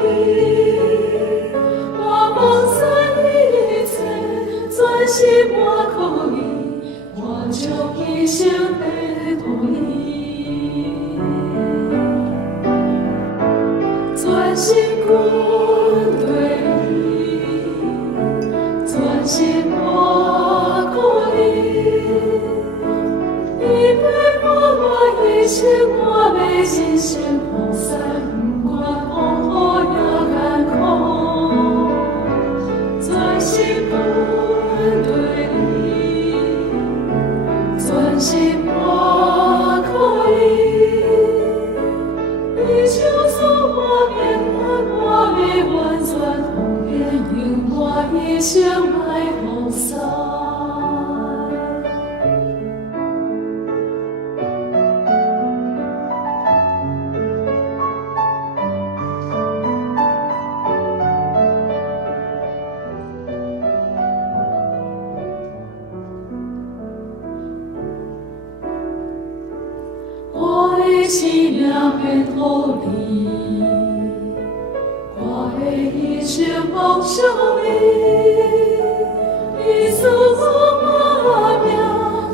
你，我放下一切，专心我靠你，我将一生陪托你，专心跟对你，专心我靠你，你陪伴我一生，我要一生放下，不管风雨也艰苦，专心跟对你，专心我靠你，你就算我平安，我要完全奉献，让我一生来放下。我的生命献乎你，我的一生奉上你。你赐我命，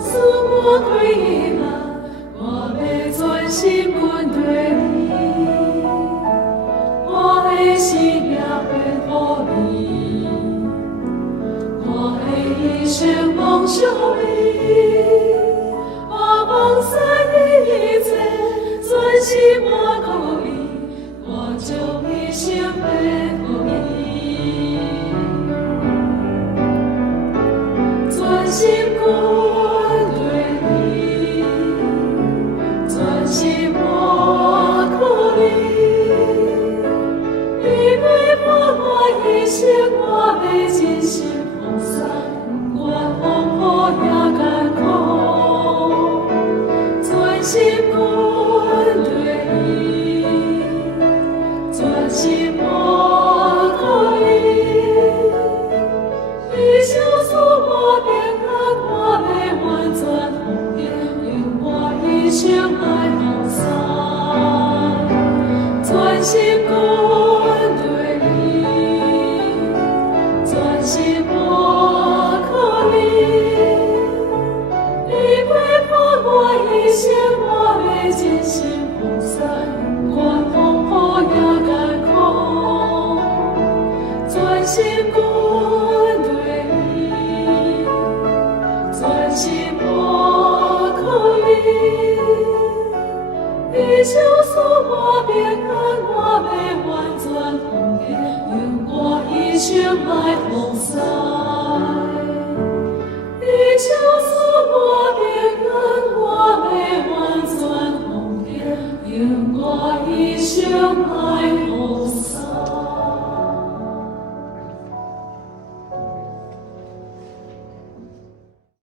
赐我开力，我要专心跟对你。我的生命献乎你，我的一生奉上你。我放下一切，专心我靠你，我将一生陪托你，专心跟对你，专心我靠你，你陪伴我一生，我要一生放下，不管风雨也艰苦。专心跟对你，专心我靠你，你就算我平安，我要完全奉献，让我一生来放下，专心跟